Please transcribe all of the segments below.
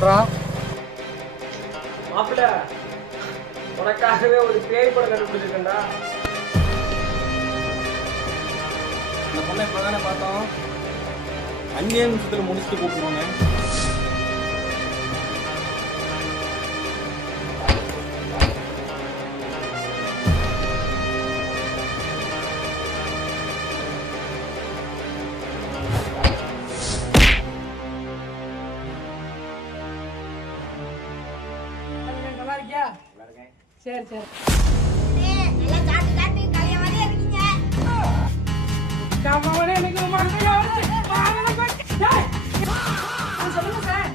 சொல்றா மாப்பிள்ள உனக்காகவே ஒரு பேய் படம் கண்டுபிடிச்சிருக்கேன்டா. இந்த பொண்ணை இப்பதானே பார்த்தோம். 5 நிமிஷத்துல முடிச்சுட்டு கூப்பிடுவாங்க. நல்லா இருக்கியா? சரி சரி.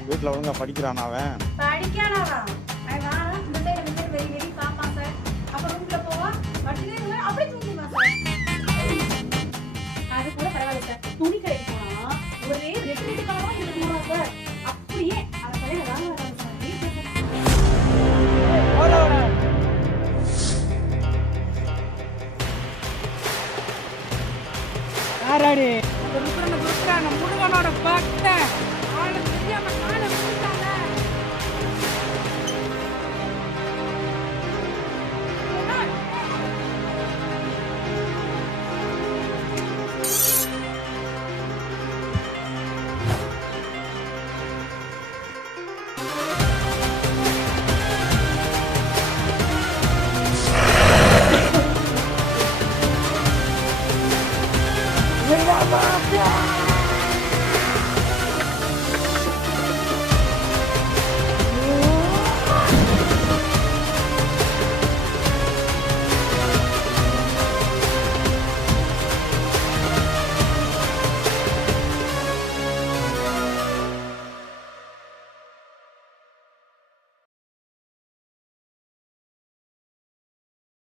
வீட்டுல ஒழுங்கா படிக்கிறான் அவன். படிக்கானவா? இந்த சைடு வந்து வெரி வெரி பாப்பா சார். அப்ப ரூம்ல போவா. படிக்கவே அப்படியே தூங்கிடுவா சார். அது கூட பரவாயில்ல சார். துணி கடைக்கு போனா ஒரே ரெட்டு கலரா இருக்குமா சார்? அப்படியே அந்த கடையில வாங்க வராங்க சார். யாராடி? அந்த முருகனோட பக்தன். அவனை தெரியாம காலை விட்டுட்டாங்க. Mira,